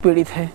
पीड़ित है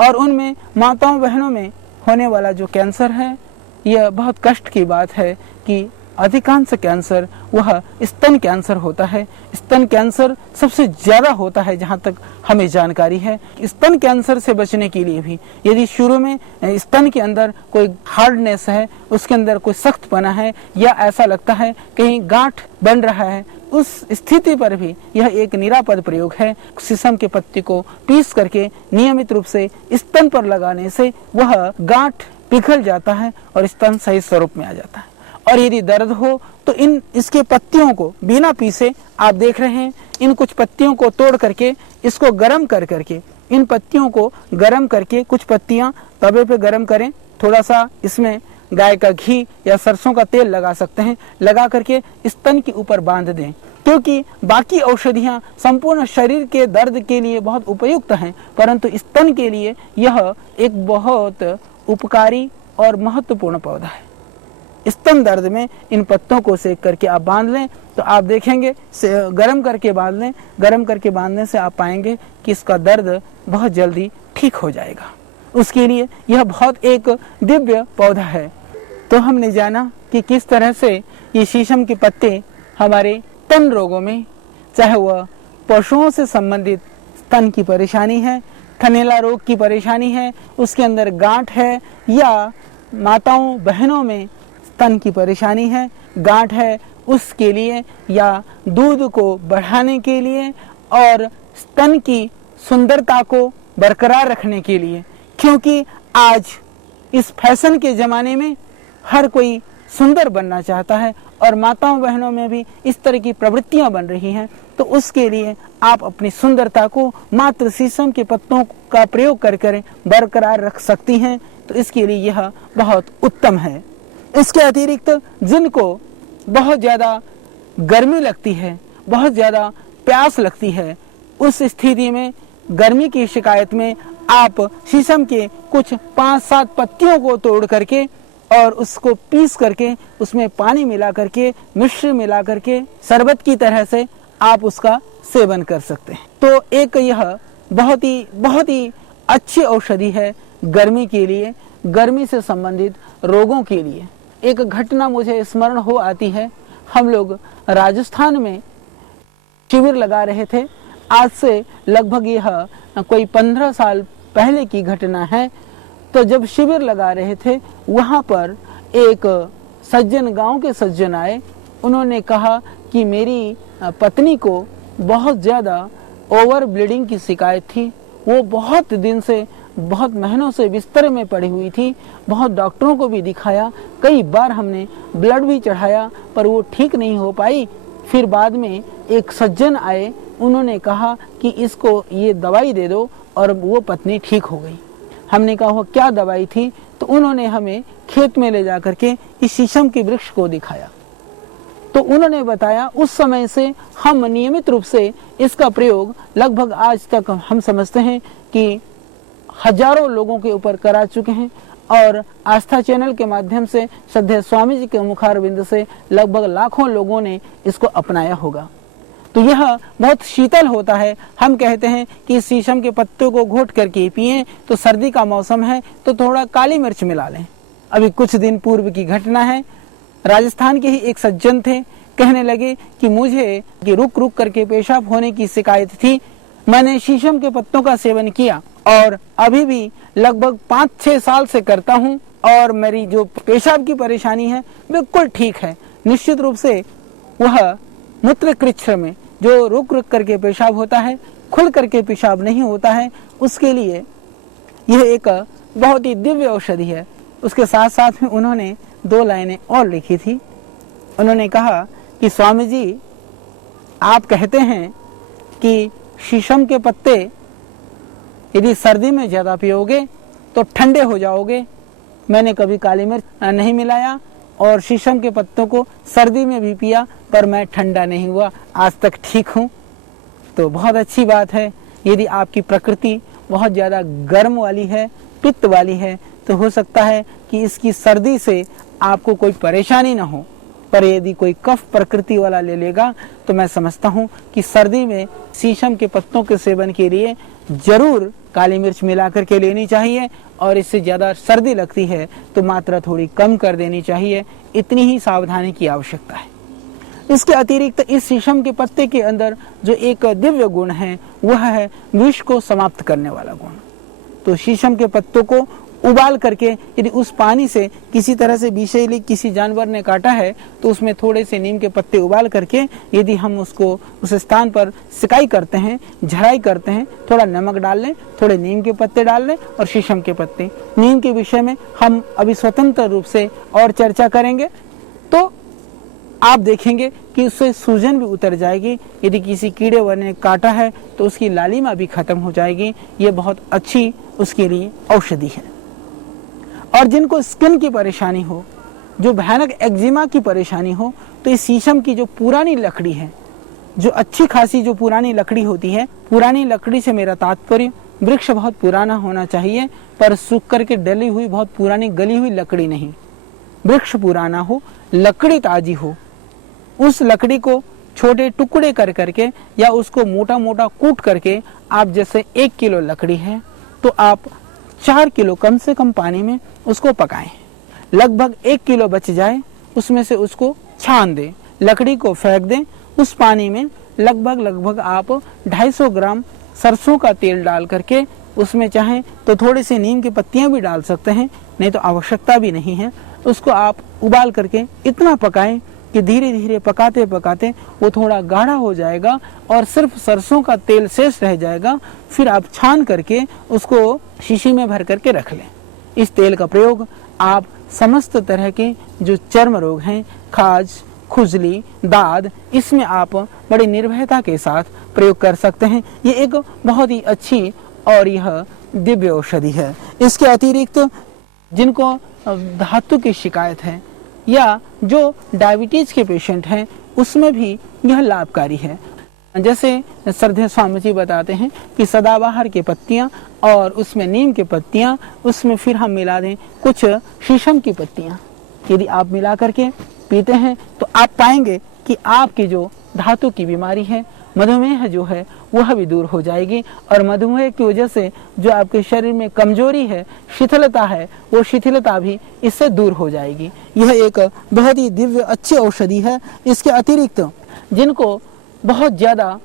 और उनमें माताओं बहनों में होने वाला जो कैंसर है, यह बहुत कष्ट की बात है कि अधिकांश कैंसर वह स्तन कैंसर होता है। स्तन कैंसर सबसे ज्यादा होता है जहां तक हमें जानकारी है। स्तन कैंसर से बचने के लिए भी यदि शुरू में स्तन के अंदर कोई हार्डनेस है, उसके अंदर कोई सख्तपना है या ऐसा लगता है कहीं गांठ बन रहा है, उस स्थिति पर भी यह एक निरापद प्रयोग है। शीशम के पत्ते को पीस करके नियमित रूप से स्तन पर लगाने से वह गांठ पिघल जाता है और स्तन सही स्वरूप में आ जाता है। और यदि दर्द हो तो इसके पत्तियों को बिना पीसे, आप देख रहे हैं, इन कुछ पत्तियों को तोड़ करके इसको गर्म करके इन पत्तियों को गर्म करके कुछ पत्तियां तवे पे गर्म करें, थोड़ा सा इसमें गाय का घी या सरसों का तेल लगा सकते हैं, लगा करके स्तन के ऊपर बांध दें, क्योंकि बाकी औषधियां संपूर्ण शरीर के दर्द के लिए बहुत उपयुक्त हैं, परंतु स्तन के लिए यह एक बहुत उपकारी और महत्वपूर्ण पौधा है। स्तन दर्द में इन पत्तों को सेक करके आप बांध लें तो आप देखेंगे, गर्म करके बांध लें, गर्म करके बांधने से आप पाएंगे कि इसका दर्द बहुत जल्दी ठीक हो जाएगा। उसके लिए यह बहुत एक दिव्य पौधा है। तो हमने जाना कि किस तरह से ये शीशम के पत्ते हमारे स्तन रोगों में, चाहे वह पशुओं से संबंधित स्तन की परेशानी है, थनैला रोग की परेशानी है, उसके अंदर गांठ है, या माताओं बहनों में स्तन की परेशानी है, गांठ है, उसके लिए, या दूध को बढ़ाने के लिए और स्तन की सुंदरता को बरकरार रखने के लिए, क्योंकि आज इस फैशन के जमाने में हर कोई सुंदर बनना चाहता है और माताओं बहनों में भी इस तरह की प्रवृत्तियां बन रही हैं। तो उसके लिए आप अपनी सुंदरता को मात्र शीशम के पत्तों का प्रयोग कर बरकरार रख सकती हैं। तो इसके लिए यह बहुत उत्तम है। इसके अतिरिक्त जिनको बहुत ज्यादा गर्मी लगती है, बहुत ज्यादा प्यास लगती है, उस स्थिति में, गर्मी की शिकायत में, आप शीशम के कुछ 5-7 पत्तियों को तोड़ करके और उसको पीस करके उसमें पानी मिला करके, मिश्री मिला करके शरबत की तरह से आप उसका सेवन कर सकते हैं। तो एक यह बहुत ही अच्छी औषधि है गर्मी के लिए, गर्मी से संबंधित रोगों के लिए। एक घटना मुझे स्मरण हो आती है। हम लोग राजस्थान में शिविर लगा रहे थे। आज से लगभग यह कोई 15 साल पहले की घटना है। तो जब शिविर लगा रहे थे, वहां पर एक सज्जन, गांव के सज्जन आए। उन्होंने कहा कि मेरी पत्नी को बहुत ज्यादा ओवर ब्लीडिंग की शिकायत थी। वो बहुत दिन से, बहुत महीनों से बिस्तर में पड़ी हुई थी। बहुत डॉक्टरों को भी दिखाया, कई बार हमने ब्लड भी चढ़ाया, पर वो ठीक नहीं हो पाई। फिर बाद में एक सज्जन आए, उन्होंने कहा कि इसको ये दवाई दे दो, और वो पत्नी ठीक हो गई। हमने कहा वो क्या दवाई थी? तो उन्होंने हमें खेत में ले जा करके इस शीशम के वृक्ष को दिखाया। तो उन्होंने बताया, उस समय से हम नियमित रूप से इसका प्रयोग लगभग आज तक हम समझते हैं कि हजारों लोगों के ऊपर करा चुके हैं, और आस्था चैनल के माध्यम से श्रद्धेय स्वामी जी के मुखारविंद से लगभग लाखों लोगों ने इसको अपनाया होगा। तो यह बहुत शीतल होता है। हम कहते हैं कि शीशम के पत्तों को घोट करके पिएं। तो सर्दी का मौसम है तो थोड़ा काली मिर्च मिला लें। अभी कुछ दिन पूर्व की घटना है। राजस्थान के ही एक सज्जन थे, कहने लगे कि मुझे रुक रुक करके पेशाब होने की शिकायत थी। मैंने शीशम के पत्तों का सेवन किया और अभी भी लगभग 5-6 साल से करता हूँ, और मेरी जो पेशाब की परेशानी है बिल्कुल ठीक है। निश्चित रूप से वह मूत्र कृच्छ्र में जो रुक रुक करके पेशाब होता है, खुल करके पेशाब नहीं होता है, उसके लिए यह एक बहुत ही दिव्य औषधि है। उसके साथ साथ में उन्होंने 2 लाइनें और लिखी थी। उन्होंने कहा कि स्वामी जी, आप कहते हैं कि शीशम के पत्ते यदि सर्दी में ज्यादा पियोगे तो ठंडे हो जाओगे। मैंने कभी काली मिर्च नहीं मिलाया और शीशम के पत्तों को सर्दी में भी पिया, पर मैं ठंडा नहीं हुआ, आज तक ठीक हूँ। तो बहुत अच्छी बात है। यदि आपकी प्रकृति बहुत ज्यादा गर्म वाली है, पित्त वाली है, तो हो सकता है कि इसकी सर्दी से आपको कोई परेशानी ना हो। पर यदि कोई कफ प्रकृति वाला ले लेगा तो मैं समझता हूँ कि सर्दी में शीशम के पत्तों के सेवन के लिए जरूर काली मिर्च मिलाकर के लेनी चाहिए, और इससे ज़्यादा सर्दी लगती है तो मात्रा थोड़ी कम कर देनी चाहिए। इतनी ही सावधानी की आवश्यकता है। इसके अतिरिक्त इस शीशम के पत्ते के अंदर जो एक दिव्य गुण है वह है विष को समाप्त करने वाला गुण। तो शीशम के पत्तों को उबाल करके यदि उस पानी से किसी तरह से विषैली किसी जानवर ने काटा है तो उसमें थोड़े से नीम के पत्ते उबाल करके यदि हम उसको उस स्थान पर सिकाई करते हैं, झड़ाई करते हैं, थोड़ा नमक डाल लें, थोड़े नीम के पत्ते डाल लें और शीशम के पत्ते। नीम के विषय में हम अभी स्वतंत्र रूप से और चर्चा करेंगे, तो आप देखेंगे कि उससे सूजन भी उतर जाएगी। यदि किसी कीड़े ने काटा है तो उसकी लालिमा भी खत्म हो जाएगी। ये बहुत अच्छी उसके लिए औषधि है। और जिनको स्किन की परेशानी हो, जो भयानक एक्जिमा की परेशानी हो, तो इस शीशम की जो पुरानी लकड़ी है, जो अच्छी खासी जो पुरानी लकड़ी होती है, पुरानी लकड़ी से मेरा तात्पर्य वृक्ष बहुत पुराना होना चाहिए पर सूख करके डली हुई बहुत पुरानी गली हुई लकड़ी नहीं। वृक्ष पुराना हो, लकड़ी ताजी हो, उस लकड़ी को छोटे टुकड़े कर करके या उसको मोटा मोटा कूट करके आप, जैसे 1 किलो लकड़ी है तो आप 4 किलो कम से कम पानी में उसको पकाएं। लगभग 1 किलो बच जाए उसमें से उसको छान दें, लकड़ी को फेंक दें। उस पानी में लगभग आप 250 ग्राम सरसों का तेल डाल करके उसमें चाहें तो थोड़े से नीम की पत्तियां भी डाल सकते हैं, नहीं तो आवश्यकता भी नहीं है। उसको आप उबाल करके इतना पकाएं कि धीरे धीरे पकाते पकाते वो थोड़ा गाढ़ा हो जाएगा और सिर्फ सरसों का तेल शेष रह जाएगा। फिर आप छान करके उसको शीशी में भर करके रख लें। इस तेल का प्रयोग आप समस्त तरह के जो चर्म रोग हैं, खाज, खुजली, दाद, इसमें आप बड़ी निर्भयता के साथ प्रयोग कर सकते हैं। ये एक बहुत ही अच्छी और यह दिव्य औषधि है। इसके अतिरिक्त जिनको धातु की शिकायत है या जो डायबिटीज के पेशेंट हैं उसमें भी यह लाभकारी है। जैसे श्रद्धेय स्वामी जी बताते हैं कि सदाबहार की पत्तियां और उसमें नीम की पत्तियां, उसमें फिर हम मिला दें कुछ शीशम की पत्तियां, यदि आप मिला करके पीते हैं तो आप पाएंगे कि आपकी जो धातु की बीमारी है, मधुमेह जो है वह भी दूर हो जाएगी। और मधुमेह की वजह से जो आपके शरीर में कमजोरी है, शिथिलता है, वो शिथिलता भी इससे दूर हो जाएगी। यह एक बहुत ही दिव्य अच्छी औषधि है। इसके अतिरिक्त जिनको बहुत ज़्यादा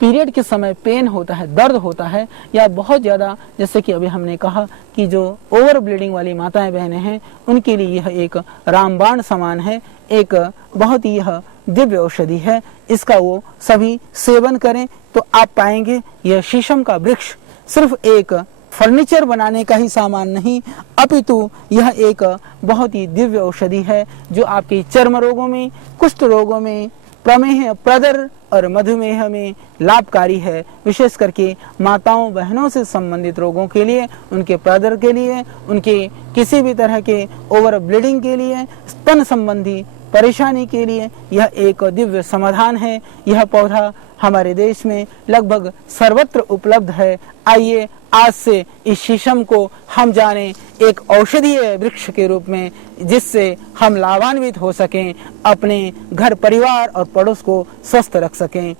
पीरियड के समय पेन होता है, दर्द होता है, या बहुत ज़्यादा, जैसे कि अभी हमने कहा कि जो ओवर ब्लीडिंग वाली माताएं बहनें हैं उनके लिए यह एक रामबाण समान है, एक बहुत ही यह दिव्य औषधि है। इसका वो सभी सेवन करें तो आप पाएंगे यह शीशम का वृक्ष सिर्फ एक फर्नीचर बनाने का ही सामान नहीं, अपितु यह एक बहुत ही दिव्य औषधि है जो आपके चर्म रोगों में, कुष्ठ रोगों में, प्रमेह, प्रदर और मधुमेह में लाभकारी है। विशेष करके माताओं बहनों से संबंधित रोगों के लिए, उनके प्रदर के लिए, उनके किसी भी तरह के ओवर ब्लीडिंग के लिए, स्तन संबंधी परेशानी के लिए यह एक दिव्य समाधान है। यह पौधा हमारे देश में लगभग सर्वत्र उपलब्ध है। आइए आज से इस शीशम को हम जाने एक औषधीय वृक्ष के रूप में, जिससे हम लाभान्वित हो सकें, अपने घर परिवार और पड़ोस को स्वस्थ रख सकें।